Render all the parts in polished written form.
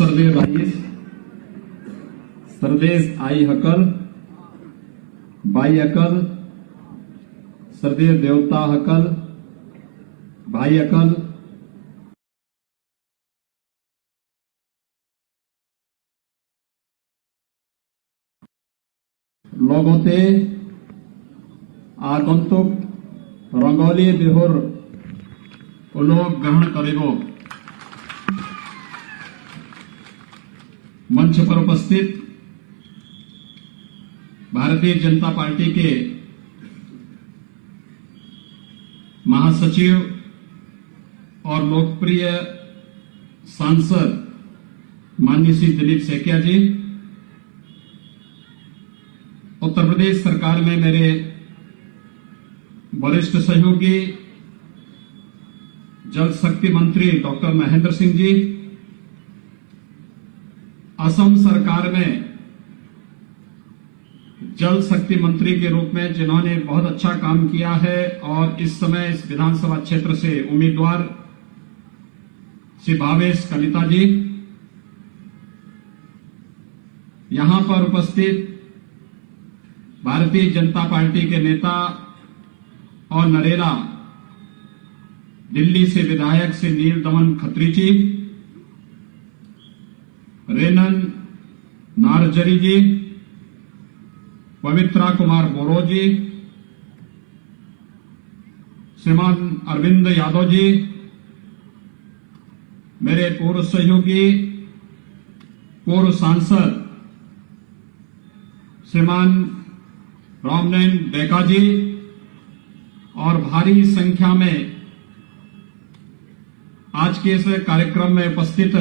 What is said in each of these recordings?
सरदेव rice, Sardesh I हकल, by अकल, सरदेव देवता हकल, भाई अकल, লগতে আগন্তুক रंगोली बिहुर उलोक ग्रहण करिब। मंच पर उपस्थित भारतीय जनता पार्टी के महासचिव और लोकप्रिय सांसद माननीय श्री दिलीप सैकिया जी, उत्तर प्रदेश सरकार में मेरे वरिष्ठ सहयोगी जल शक्ति मंत्री डॉक्टर महेंद्र सिंह जी, असम सरकार में जल शक्ति मंत्री के रूप में जिन्होंने बहुत अच्छा काम किया है और इस समय इस विधानसभा क्षेत्र से उम्मीदवार श्री भावेश कलिता जी, यहां पर उपस्थित भारतीय जनता पार्टी के नेता और नरेला दिल्ली से विधायक श्री नील दमन खत्री जी, रेनन नारजरी जी, पवित्रा कुमार बोरो जी, श्रीमान अरविंद यादव जी, मेरे पूर्व सहयोगी पूर्व सांसद श्रीमान रामनयन डेका जी और भारी संख्या में आज के इस कार्यक्रम में उपस्थित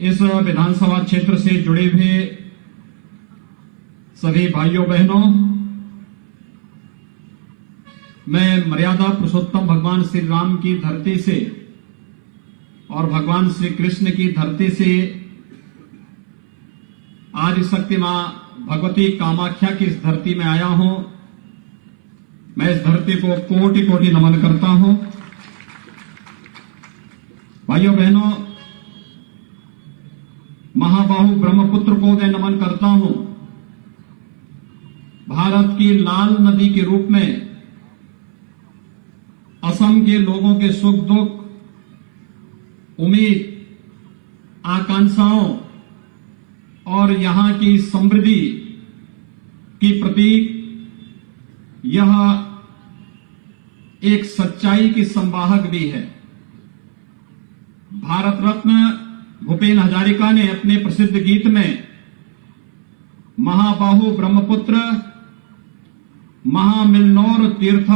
इस विधानसभा क्षेत्र से जुड़े हुए सभी भाइयों बहनों, मैं मर्यादा पुरुषोत्तम भगवान श्री राम की धरती से और भगवान श्री कृष्ण की धरती से आज शक्ति मां भगवती कामाख्या की इस धरती में आया हूं। मैं इस धरती को कोटि कोटि नमन करता हूं। भाइयों बहनों, महाबाहु ब्रह्मपुत्र को मैं नमन करता हूं। भारत की लाल नदी के रूप में असम के लोगों के सुख दुख, उम्मीद, आकांक्षाओं और यहां की समृद्धि की प्रतीक यह एक सच्चाई की संवाहक भी है। भारत रत्न भूपेन हजारिका ने अपने प्रसिद्ध गीत में महाबाहु ब्रह्मपुत्र महामिलनौर तीर्थ,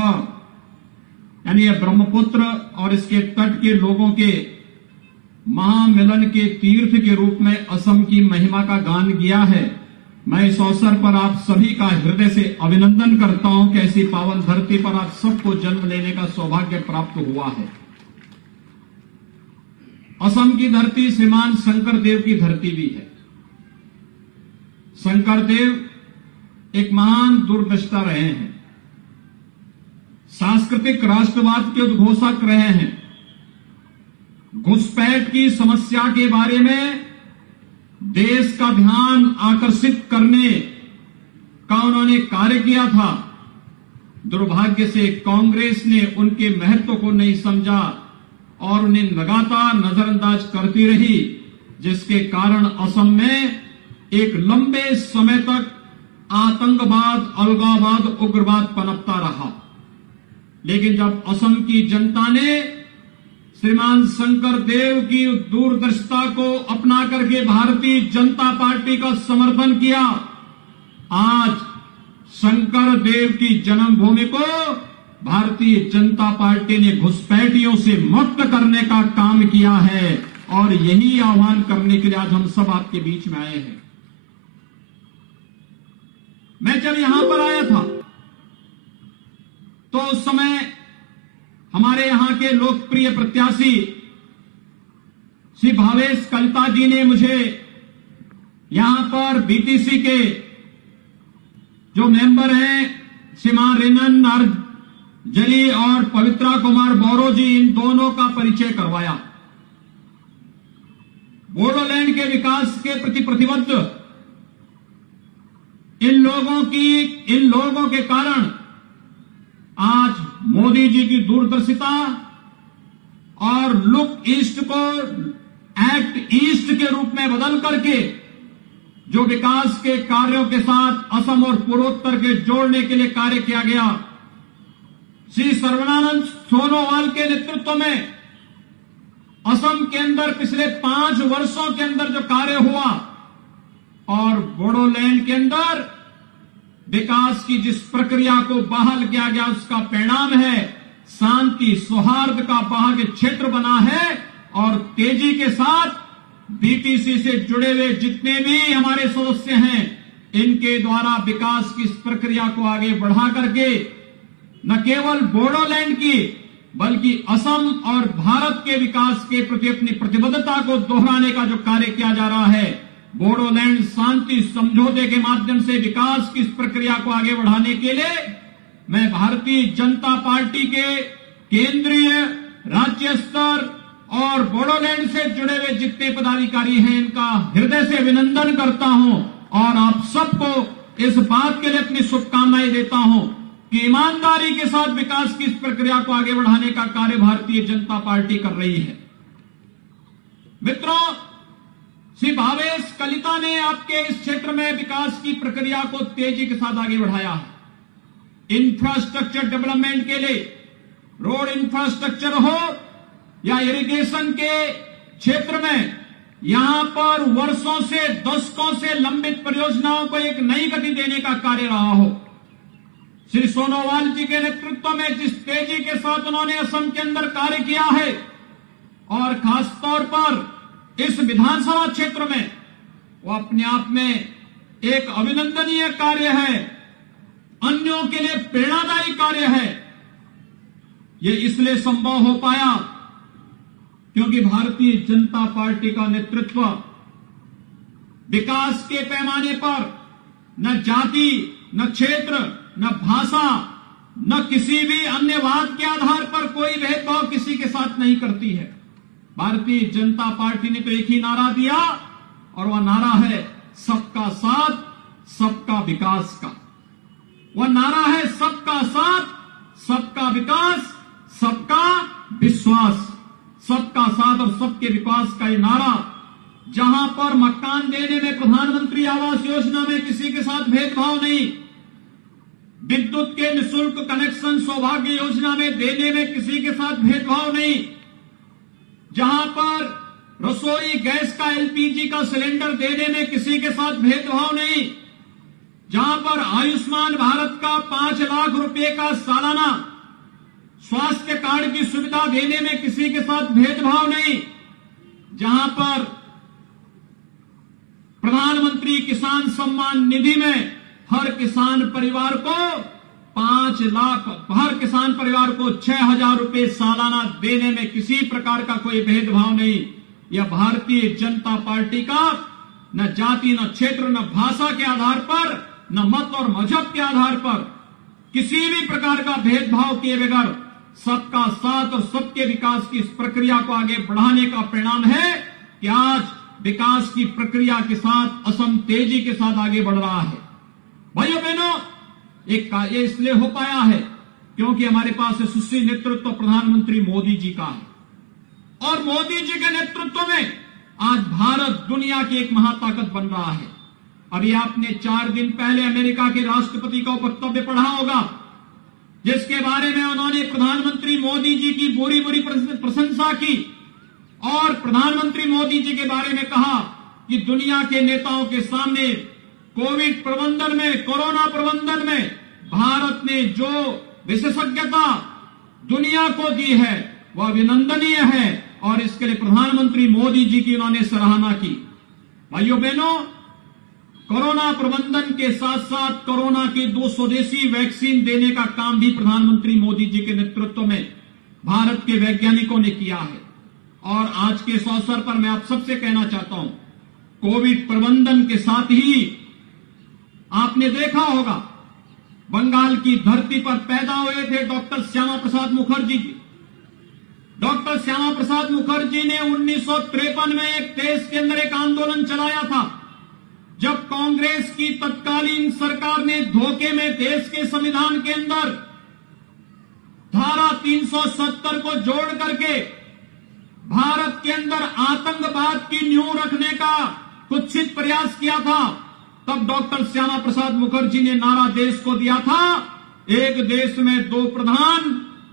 यानी यह ब्रह्मपुत्र और इसके तट के लोगों के महामिलन के तीर्थ के रूप में असम की महिमा का गान किया है। मैं इस अवसर पर आप सभी का हृदय से अभिनंदन करता हूं कि ऐसी पावन धरती पर आप सबको जन्म लेने का सौभाग्य प्राप्त हुआ है। असम की धरती श्रीमान शंकर देव की धरती भी है। शंकर देव एक महान दूरदृष्टा रहे हैं, सांस्कृतिक राष्ट्रवाद के उद्घोषक रहे हैं, घुसपैठ की समस्या के बारे में देश का ध्यान आकर्षित करने का उन्होंने कार्य किया था। दुर्भाग्य से कांग्रेस ने उनके महत्व को नहीं समझा और उन्हें लगातार नजरअंदाज करती रही, जिसके कारण असम में एक लंबे समय तक आतंकवाद, अलगाववाद, उग्रवाद पनपता रहा। लेकिन जब असम की जनता ने श्रीमान शंकर देव की दूरदर्शिता को अपना करके भारतीय जनता पार्टी का समर्थन किया, आज शंकर देव की जन्मभूमि को भारतीय जनता पार्टी ने घुसपैठियों से मुक्त करने का काम किया है और यही आह्वान करने के लिए आज हम सब आपके बीच में आए हैं। मैं जब यहां पर आया था तो उस समय हमारे यहां के लोकप्रिय प्रत्याशी श्री भावेश कलिता जी ने मुझे यहां पर बीटीसी के जो मेंबर हैं श्रीमान रेनन नारजरी और पवित्रा कुमार बोरो जी, इन दोनों का परिचय करवाया बोडोलैंड के विकास के प्रति प्रतिबद्ध इन लोगों के कारण आज मोदी जी की दूरदर्शिता और लुक ईस्ट को एक्ट ईस्ट के रूप में बदल करके जो विकास के कार्यों के साथ असम और पूर्वोत्तर के जोड़ने के लिए कार्य किया गया, श्री सर्बानंद सोनोवाल के नेतृत्व में असम के अंदर पिछले 5 वर्षों के अंदर जो कार्य हुआ और बोडोलैंड के अंदर विकास की जिस प्रक्रिया को बहाल किया गया, उसका परिणाम है शांति सौहार्द का भाग्य क्षेत्र बना है। और तेजी के साथ बीटीसी से जुड़े हुए जितने भी हमारे सदस्य हैं, इनके द्वारा विकास की इस प्रक्रिया को आगे बढ़ा करके न केवल बोडोलैंड की बल्कि असम और भारत के विकास के प्रति अपनी प्रतिबद्धता को दोहराने का जो कार्य किया जा रहा है, बोडोलैंड शांति समझौते के माध्यम से विकास की इस प्रक्रिया को आगे बढ़ाने के लिए मैं भारतीय जनता पार्टी के केंद्रीय, राज्य स्तर और बोडोलैंड से जुड़े हुए जितने पदाधिकारी हैं, इनका हृदय से अभिनंदन करता हूं और आप सबको इस बात के लिए अपनी शुभकामनाएं देता हूं कि ईमानदारी के साथ विकास की इस प्रक्रिया को आगे बढ़ाने का कार्य भारतीय जनता पार्टी कर रही है। मित्रों, श्री भावेश कलिता ने आपके इस क्षेत्र में विकास की प्रक्रिया को तेजी के साथ आगे बढ़ाया है। इंफ्रास्ट्रक्चर डेवलपमेंट के लिए रोड इंफ्रास्ट्रक्चर हो या इरिगेशन के क्षेत्र में, यहां पर वर्षों से दशकों से लंबित परियोजनाओं को एक नई गति देने का कार्य रहा हो। श्री सोनोवाल जी के नेतृत्व में जिस तेजी के साथ उन्होंने असम के अंदर कार्य किया है और खासतौर पर इस विधानसभा क्षेत्र में, वो अपने आप में एक अभिनंदनीय कार्य है, अन्यों के लिए प्रेरणादायी कार्य है। ये इसलिए संभव हो पाया क्योंकि भारतीय जनता पार्टी का नेतृत्व विकास के पैमाने पर न जाति, न क्षेत्र, न भाषा, न किसी भी अन्य बात के आधार पर कोई भेदभाव किसी के साथ नहीं करती है। भारतीय जनता पार्टी ने तो एक ही नारा दिया और वह नारा है सबका साथ, सबका विकास का। वह नारा है सबका साथ, सबका विकास, सबका विश्वास। सबका साथ और सबके विकास का ये नारा, जहां पर मकान देने में प्रधानमंत्री आवास योजना में किसी के साथ भेदभाव नहीं, विद्युत के निःशुल्क कनेक्शन सौभाग्य योजना में देने में किसी के साथ भेदभाव नहीं, जहां पर रसोई गैस का एलपीजी का सिलेंडर देने में किसी के साथ भेदभाव नहीं, जहां पर आयुष्मान भारत का 5 लाख रुपए का सालाना स्वास्थ्य कार्ड की सुविधा देने में किसी के साथ भेदभाव नहीं, जहां पर प्रधानमंत्री किसान सम्मान निधि में हर किसान परिवार को 5 लाख, हर किसान परिवार को 6,000 रुपए सालाना देने में किसी प्रकार का कोई भेदभाव नहीं। यह भारतीय जनता पार्टी का न जाति, न क्षेत्र, न भाषा के आधार पर, न मत और मजहब के आधार पर किसी भी प्रकार का भेदभाव किए बगैर सबका साथ और सबके विकास की इस प्रक्रिया को आगे बढ़ाने का परिणाम है कि आज विकास की प्रक्रिया के साथ असम तेजी के साथ आगे बढ़ रहा है। भाइयों बहनों, ये इसलिए हो पाया है क्योंकि हमारे पास सुशील नेतृत्व प्रधानमंत्री मोदी जी का है और मोदी जी के नेतृत्व में आज भारत दुनिया की एक महाताकत बन रहा है। अभी आपने 4 दिन पहले अमेरिका के राष्ट्रपति का वक्तव्य पढ़ा होगा, जिसके बारे में उन्होंने प्रधानमंत्री मोदी जी की बुरी प्रशंसा की और प्रधानमंत्री मोदी जी के बारे में कहा कि दुनिया के नेताओं के सामने कोविड प्रबंधन में, कोरोना प्रबंधन में भारत ने जो विशेषज्ञता दुनिया को दी है वह अभिनंदनीय है और इसके लिए प्रधानमंत्री मोदी जी की उन्होंने सराहना की। भाइयों बहनों, कोरोना प्रबंधन के साथ साथ कोरोना की 2 स्वदेशी वैक्सीन देने का काम भी प्रधानमंत्री मोदी जी के नेतृत्व में भारत के वैज्ञानिकों ने किया है। और आज के इस अवसर पर मैं आप सबसे कहना चाहता हूं, कोविड प्रबंधन के साथ ही आपने देखा होगा बंगाल की धरती पर पैदा हुए थे डॉक्टर श्यामा प्रसाद मुखर्जी जी, डॉक्टर श्यामा प्रसाद मुखर्जी ने 1953 में एक देश के अंदर एक आंदोलन चलाया था, जब कांग्रेस की तत्कालीन सरकार ने धोखे में देश के संविधान के अंदर धारा 370 को जोड़ करके भारत के अंदर आतंकवाद की नींव रखने का कुत्सित प्रयास किया था। तब डॉक्टर श्यामा प्रसाद मुखर्जी ने नारा देश को दिया था, एक देश में दो प्रधान,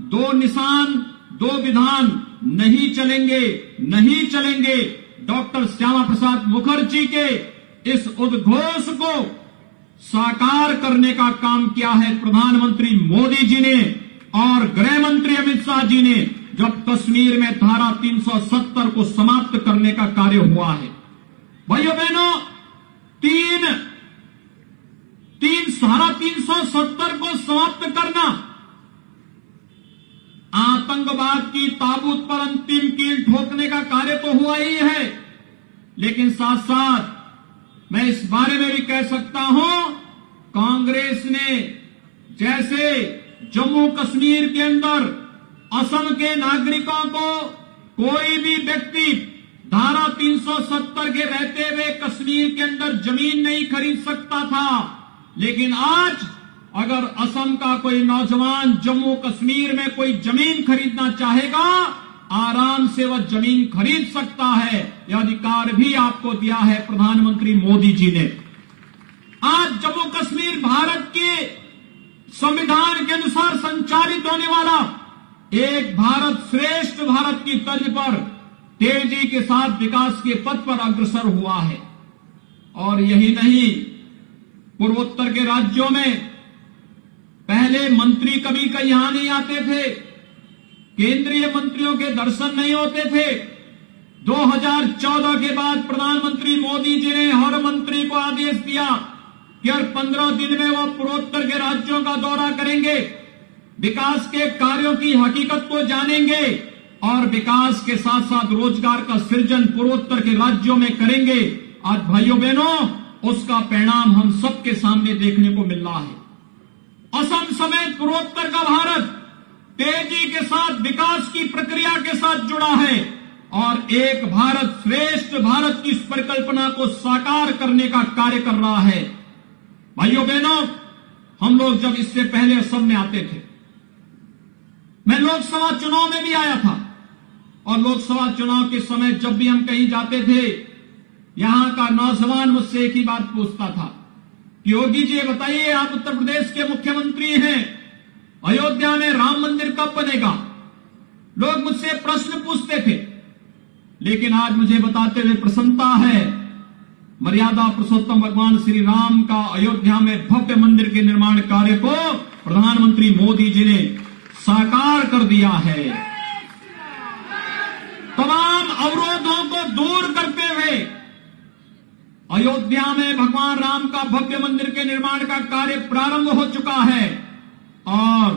दो निशान, दो विधान, नहीं चलेंगे, नहीं चलेंगे। डॉक्टर श्यामा प्रसाद मुखर्जी के इस उद्घोष को साकार करने का काम किया है प्रधानमंत्री मोदी जी ने और गृह मंत्री अमित शाह जी ने, जब कश्मीर में धारा 370 को समाप्त करने का कार्य हुआ है। भाइयों बहनों, धारा 370 को समाप्त करना आतंकवाद की ताबूत पर अंतिम कील ठोकने का कार्य तो हुआ ही है, लेकिन साथ साथ मैं इस बारे में भी कह सकता हूं, कांग्रेस ने जैसे जम्मू कश्मीर के अंदर असम के नागरिकों को कोई भी व्यक्ति धारा 370 के रहते हुए कश्मीर के अंदर जमीन नहीं खरीद सकता था, लेकिन आज अगर असम का कोई नौजवान जम्मू कश्मीर में कोई जमीन खरीदना चाहेगा, आराम से वह जमीन खरीद सकता है। यह अधिकार भी आपको दिया है प्रधानमंत्री मोदी जी ने। आज जम्मू कश्मीर भारत के संविधान के अनुसार संचालित होने वाला एक भारत श्रेष्ठ भारत की तर्ज पर तेजी के साथ विकास के पथ पर अग्रसर हुआ है। और यही नहीं, पूर्वोत्तर के राज्यों में पहले मंत्री कभी कहीं यहां नहीं आते थे, केंद्रीय मंत्रियों के दर्शन नहीं होते थे। 2014 के बाद प्रधानमंत्री मोदी जी ने हर मंत्री को आदेश दिया कि हर 15 दिन में वह पूर्वोत्तर के राज्यों का दौरा करेंगे, विकास के कार्यों की हकीकत को जानेंगे और विकास के साथ साथ रोजगार का सृजन पूर्वोत्तर के राज्यों में करेंगे। आज भाइयों बहनों, उसका परिणाम हम सबके सामने देखने को मिल रहा है। असम समेत पूर्वोत्तर का भारत तेजी के साथ विकास की प्रक्रिया के साथ जुड़ा है और एक भारत श्रेष्ठ भारत की इस परिकल्पना को साकार करने का कार्य कर रहा है। भाइयों बहनों, हम लोग जब इससे पहले असम में आते थे, मैं लोकसभा चुनाव में भी आया था और लोकसभा चुनाव के समय जब भी हम कहीं जाते थे, यहां का नौजवान मुझसे एक ही बात पूछता था, योगी जी बताइए, आप उत्तर प्रदेश के मुख्यमंत्री हैं, अयोध्या में राम मंदिर कब बनेगा? लोग मुझसे प्रश्न पूछते थे, लेकिन आज मुझे बताते हुए प्रसन्नता है, मर्यादा पुरुषोत्तम भगवान श्री राम का अयोध्या में भव्य मंदिर के निर्माण कार्य को प्रधानमंत्री मोदी जी ने साकार कर दिया है। तमाम अवरोधों को दूर करते हुए अयोध्या में भगवान राम का भव्य मंदिर के निर्माण का कार्य प्रारंभ हो चुका है और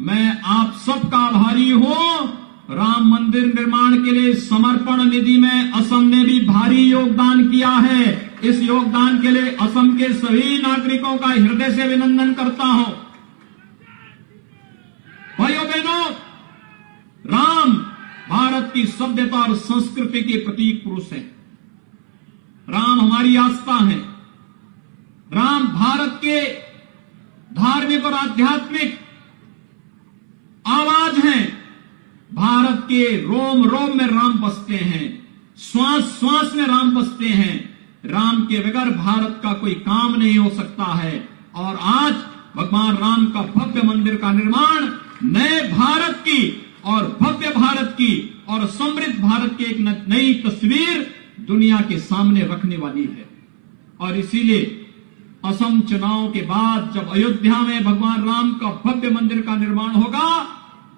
मैं आप सबका आभारी हूं। राम मंदिर निर्माण के लिए समर्पण निधि में असम ने भी भारी योगदान किया है। इस योगदान के लिए असम के सभी नागरिकों का हृदय से अभिनंदन करता हूं। भाइयों बहनों, राम भारत की सभ्यता और संस्कृति के प्रतीक पुरुष है। राम हमारी आस्था है। राम भारत के धार्मिक और आध्यात्मिक आवाज हैं। भारत के रोम रोम में राम बसते हैं, श्वास श्वास में राम बसते हैं। राम के बगैर भारत का कोई काम नहीं हो सकता है और आज भगवान राम का भव्य मंदिर का निर्माण नए भारत की और भव्य भारत की और समृद्ध भारत की एक नई तस्वीर दुनिया के सामने रखने वाली है। और इसीलिए असम चुनाव के बाद जब अयोध्या में भगवान राम का भव्य मंदिर का निर्माण होगा,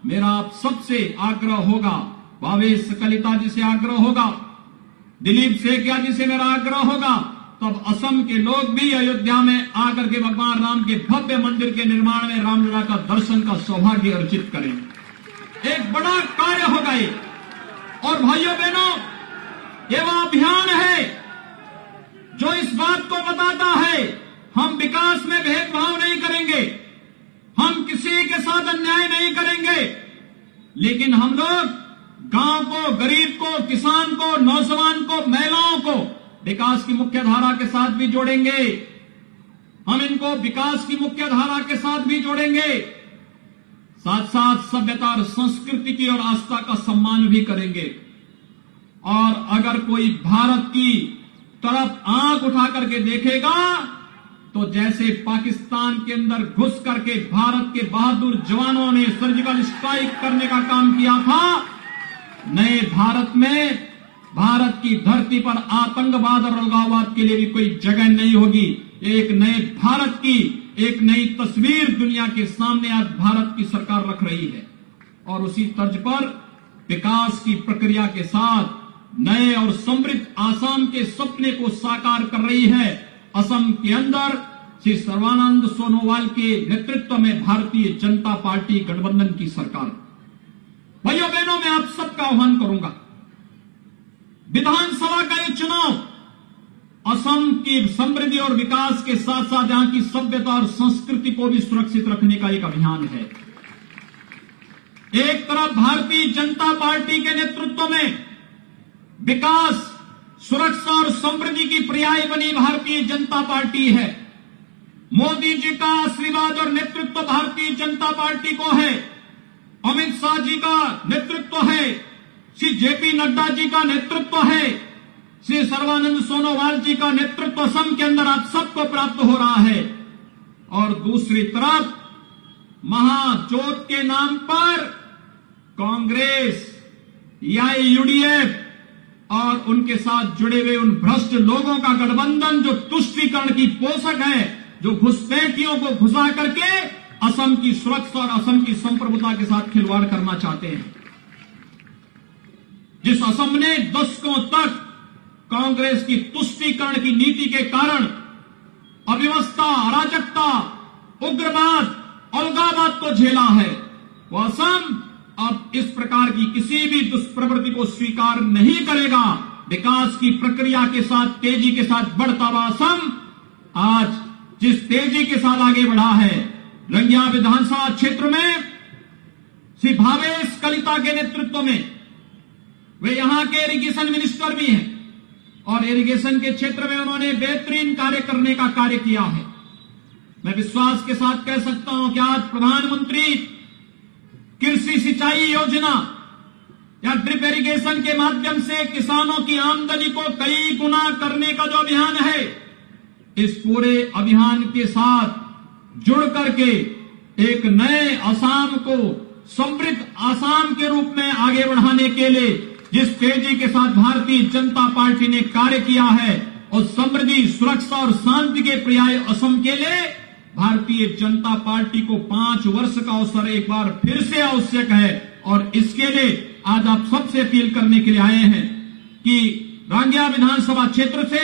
मेरा आप सबसे आग्रह होगा, भावेश कलिता जी से आग्रह होगा, दिलीप सेकिया जी से मेरा आग्रह होगा, तब असम के लोग भी अयोध्या में आकर के भगवान राम के भव्य मंदिर के निर्माण में रामलला का दर्शन का सौभाग्य अर्जित करें। एक बड़ा कार्य होगा ये। और भाइयों बहनों, ये वह अभियान है जो इस बात को बताता है हम विकास में भेदभाव नहीं करेंगे, हम किसी के साथ अन्याय नहीं करेंगे, लेकिन हम लोग गांव को, गरीब को, किसान को, नौजवान को, महिलाओं को विकास की मुख्य धारा के साथ भी जोड़ेंगे। हम इनको विकास की मुख्य धारा के साथ भी जोड़ेंगे, साथ साथ सभ्यता और संस्कृति की और आस्था का सम्मान भी करेंगे। और अगर कोई भारत की तरफ आंख उठा करके देखेगा तो जैसे पाकिस्तान के अंदर घुस करके भारत के बहादुर जवानों ने सर्जिकल स्ट्राइक करने का काम किया था, नए भारत में भारत की धरती पर आतंकवाद और अलगाववाद के लिए भी कोई जगह नहीं होगी। एक नए भारत की एक नई तस्वीर दुनिया के सामने आज भारत की सरकार रख रही है और उसी तर्ज पर विकास की प्रक्रिया के साथ नए और समृद्ध आसाम के सपने को साकार कर रही है। असम के अंदर श्री सर्बानंद सोनोवाल के नेतृत्व में भारतीय जनता पार्टी गठबंधन की सरकार। भाइयों बहनों, मैं आप सबका आह्वान करूंगा, विधानसभा का ये चुनाव असम की समृद्धि और विकास के साथ साथ यहां की सभ्यता और संस्कृति को भी सुरक्षित रखने का एक अभियान है। एक तरफ भारतीय जनता पार्टी के नेतृत्व में विकास, सुरक्षा और समृद्धि की पर्याय बनी भारतीय जनता पार्टी है। मोदी जी का आशीर्वाद और नेतृत्व भारतीय जनता पार्टी को है। अमित शाह जी का नेतृत्व है, श्री जेपी नड्डा जी का नेतृत्व है, श्री सर्बानंद सोनोवाल जी का नेतृत्व असम के अंदर आप सबको प्राप्त हो रहा है। और दूसरी तरफ महाजोत के नाम पर कांग्रेस या यूडीएफ और उनके साथ जुड़े हुए उन भ्रष्ट लोगों का गठबंधन जो तुष्टीकरण की पोषक है, जो घुसपैठियों को घुसा करके असम की सुरक्षा और असम की संप्रभुता के साथ खिलवाड़ करना चाहते हैं। जिस असम ने दशकों तक कांग्रेस की तुष्टीकरण की नीति के कारण अव्यवस्था, अराजकता, उग्रवाद, अलगाववाद को झेला है, वो असम अब इस प्रकार की किसी भी दुष्प्रवृत्ति को स्वीकार नहीं करेगा। विकास की प्रक्रिया के साथ तेजी के साथ बढ़ता हुआ असम आज जिस तेजी के साथ आगे बढ़ा है, रंगिया विधानसभा क्षेत्र में श्री भावेश कलिता के नेतृत्व में, वे यहां के इरिगेशन मिनिस्टर भी हैं और इरिगेशन के क्षेत्र में उन्होंने बेहतरीन कार्य करने का कार्य किया है। मैं विश्वास के साथ कह सकता हूं कि आज प्रधानमंत्री कृषि सिंचाई योजना या ड्रिप इरिगेशन के माध्यम से किसानों की आमदनी को कई गुना करने का जो अभियान है, इस पूरे अभियान के साथ जुड़ करके एक नए असम को समृद्ध असम के रूप में आगे बढ़ाने के लिए जिस तेजी के साथ भारतीय जनता पार्टी ने कार्य किया है और समृद्धि, सुरक्षा और शांति के पर्याय असम के लिए भारतीय जनता पार्टी को 5 वर्ष का अवसर एक बार फिर से आवश्यक है। और इसके लिए आज आप सबसे अपील करने के लिए आए हैं कि रांगिया विधानसभा क्षेत्र से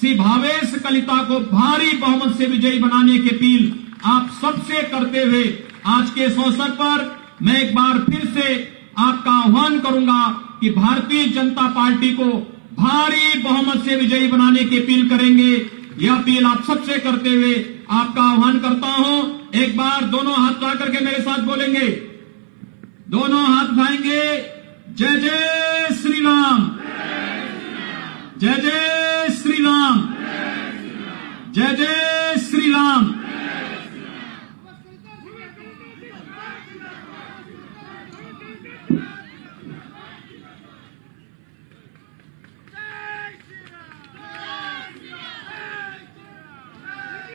श्री भावेश कलिता को भारी बहुमत से विजयी बनाने की अपील आप सबसे करते हुए आज के इस अवसर पर मैं एक बार फिर से आपका आह्वान करूंगा कि भारतीय जनता पार्टी को भारी बहुमत से विजयी बनाने की अपील करेंगे। यह अपील आप सबसे करते हुए आपका आह्वान करता हूं। एक बार दोनों हाथ उठा करके मेरे साथ बोलेंगे, दोनों हाथ उठाएंगे, जय जय श्री राम, जय जय श्री राम, जय जय श्री राम।